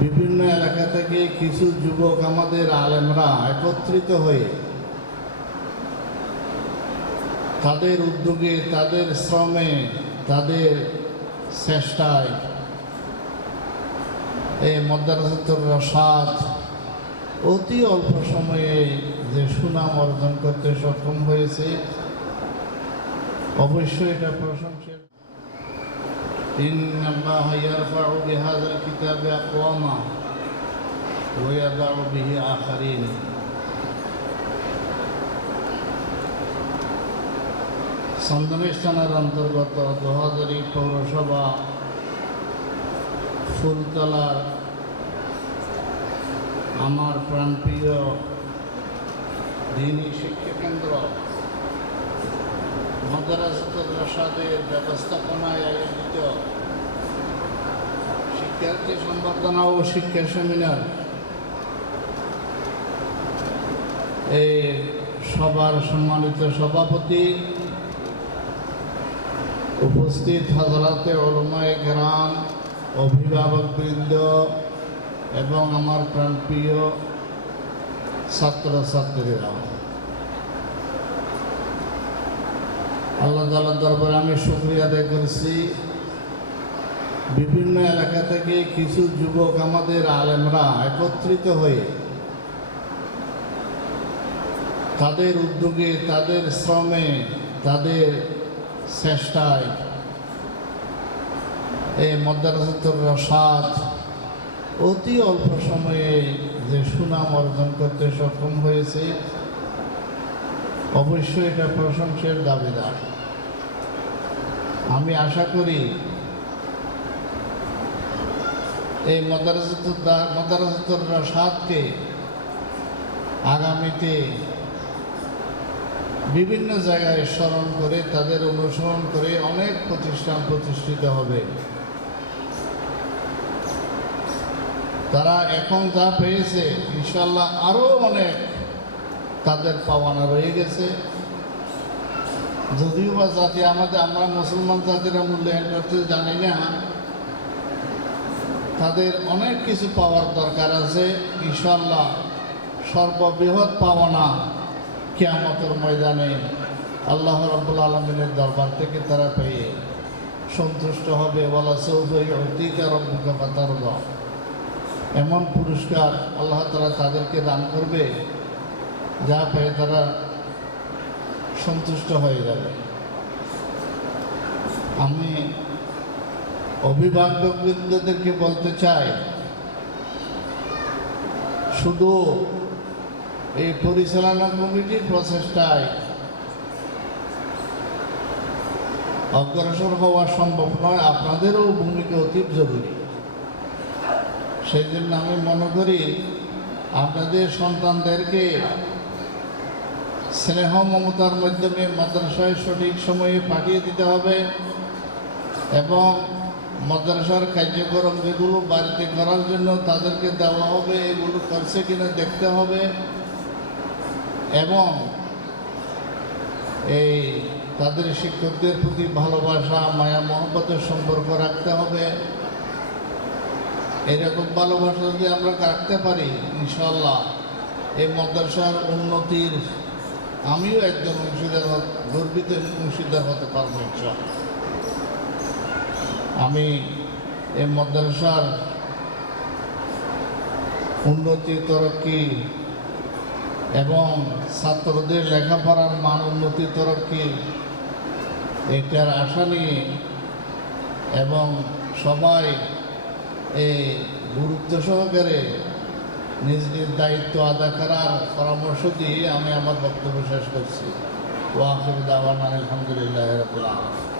বিভিন্ন এলাকা থেকে কিছু যুবক আমাদের আলেমরা একত্রিত হয়ে তাদের উদ্যোগে, তাদের শ্রমে, তাদের চেষ্টায় এই মাদ্রাসাতুর রাশাদ অতি অল্প সময়ে যে সুনাম অর্জন করতে সক্ষম হয়েছে, অবশ্যই এটা প্রশংসা। ইন্নাল্লাহা ইয়ারফাউ বিহাযাল কিতাবি আকওয়ামা ওয়া ইয়াদাউ বিহি আখারিন। সন্দেশ থানার অন্তর্গত দোহাজারী পৌরসভা ফুলতলার আমার প্রাণপ্রিয় দ্বীনি শিক্ষা কেন্দ্র মাদ্রাসাতুর রাশাদের ব্যবস্থাপনায় আয়োজিত শিক্ষার্থী সংবর্ধনা ও শিক্ষা সেমিনার এই সবার সম্মানিত সভাপতি, উপস্থিত হযরতে উলামায়ে কেরাম, অভিভাবকবৃন্দ এবং আমার প্রাণপ্রিয় ছাত্রছাত্রীরা, আল্লাহ তাআলার দরবারে আমি শুকরিয়া আদায় করছি। বিভিন্ন এলাকা থেকে কিছু যুবক আমাদের আলেমরা একত্রিত হয়ে তাদের উদ্যোগে, তাদের শ্রমে, তাদের চেষ্টায় এই মাদ্রাসাতুর রাশাদ অতি অল্প সময়ে যে সুনাম অর্জন করতে সক্ষম হয়েছে, অবশ্যই এটা প্রশংসার দাবিদার। আমি আশা করি এই মাদ্রাসাতুর রাশাদকে আগামীতে বিভিন্ন জায়গায় স্মরণ করে, তাদের অনুসরণ করে অনেক প্রতিষ্ঠান প্রতিষ্ঠিত হবে। তারা এখন যা পেয়েছে, ইনশাল্লাহ আরও অনেক তাদের পাওয়ানা রয়ে গেছে। যদিও বা জাতি আমরা মুসলমান জাতিরা মূল্যায়ন করতে জানি না, তাদের অনেক কিছু পাওয়ার দরকার আছে। ইনশাল্লাহ সর্ববৃহৎ পাওয়ানা কিয়ামতের ময়দানে আল্লাহ রাব্বুল আলামিনের দরবার থেকে তারা পেয়ে সন্তুষ্ট হবে। ওয়ালা সাউফা ইউতিকা রাব্বুকা ফাতারদা। এমন পুরস্কার আল্লাহ তাআলা তাদেরকে দান করবে, যা পেয়ে তারা সন্তুষ্ট হয়ে যাবে। আমি অভিভাবকবৃন্দদেরকে বলতে চাই, শুধু এই পরিচালনা কমিটির প্রচেষ্টায় অগ্রসর হওয়া সম্ভব নয়, আপনাদেরও ভূমিকা অতি জরুরি। সেই জন্য আমি মনে করি আপনাদের সন্তানদেরকে স্নেহ মমতার মাধ্যমে মাদ্রাসায় সঠিক সময়ে পাঠিয়ে দিতে হবে এবং মাদ্রাসার কার্যক্রম যেগুলো বাড়িতে করার জন্য তাদেরকে দেওয়া হবে, এগুলো করছে কিনা দেখতে হবে এবং এই তাদের শিক্ষকদের প্রতি ভালোবাসা, মায়া মহব্বতের সম্পর্ক রাখতে হবে। এরকম ভালোবাসা যদি আমরা রাখতে পারি, ইনশাআল্লাহ এই মাদ্রাসার উন্নতির আমিও একজন অংশীদার, গর্বিত অংশীদার হতে পারবো ইনশাআল্লাহ। আমি এই মাদ্রাসার উন্নতি, তরক্কি এবং ছাত্রদের লেখাপড়ার মান উন্নতি, তরক্কি এটার আশা নিয়ে এবং সবাই এই গুরুত্ব সহকারে নিজ নিজ দায়িত্ব আদায় করার পরামর্শ দিয়ে আমি আমার বক্তব্য শেষ করছি। ওয়া আখিরু দাওয়ানা আলহামদুলিল্লাহি রাব্বিল আলামিন।